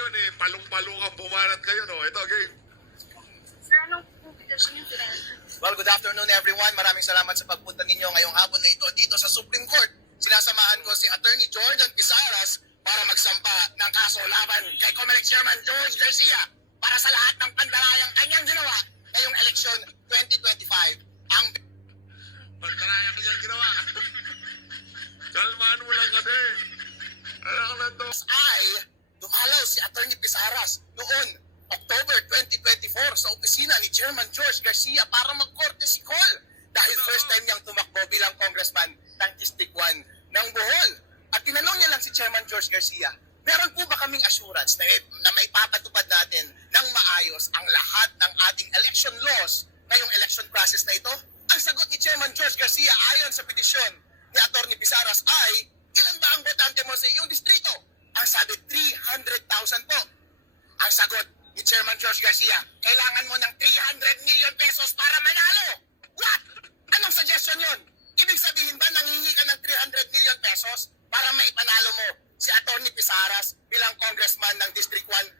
ngayon eh, palong-palong ang bumanat kayo, no? Ito, game. Sir, anong publikasyon yung pinasa? Well, good afternoon everyone. Maraming salamat sa pagpunta ninyo ngayong hapon na ito dito sa Supreme Court. Sinasamahan ko si Attorney Jordan Pisaras para magsampa ng kaso laban kay Comelec Chairman George Garcia para sa lahat ng pandalayang kanyang ginawa ngayong eleksyon 2025. Ang Pantalaya ka niyang ginawa. Kalmaan mo lang kasi. Alam na to. ay dumalaw si Attorney Pisaras noon October 2024 sa opisina ni Chairman George Garcia para mag-courtesy call dahil first time niyang tumakbo bilang congressman ng District 1 ng Bohol. At tinanong niya lang si Chairman George Garcia, meron po ba kaming assurance na may papatupad natin ng maayos ang lahat ng ating election laws ngayong election process na ito? Ang sagot ni Chairman George Garcia ayon sa petisyon ni Attorney Pisaras ay, ilan ba ang botante mo sa iyong distrito? Ang sabi, 300,000 po. Ang sagot ni Chairman George Garcia, kailangan mo ng 300 million pesos para manalo. What? Anong suggestion yun? Ibig sabihin ba nanghingi ka ng 300 million pesos para maipanalo mo si Attorney Pisaras bilang congressman ng District 1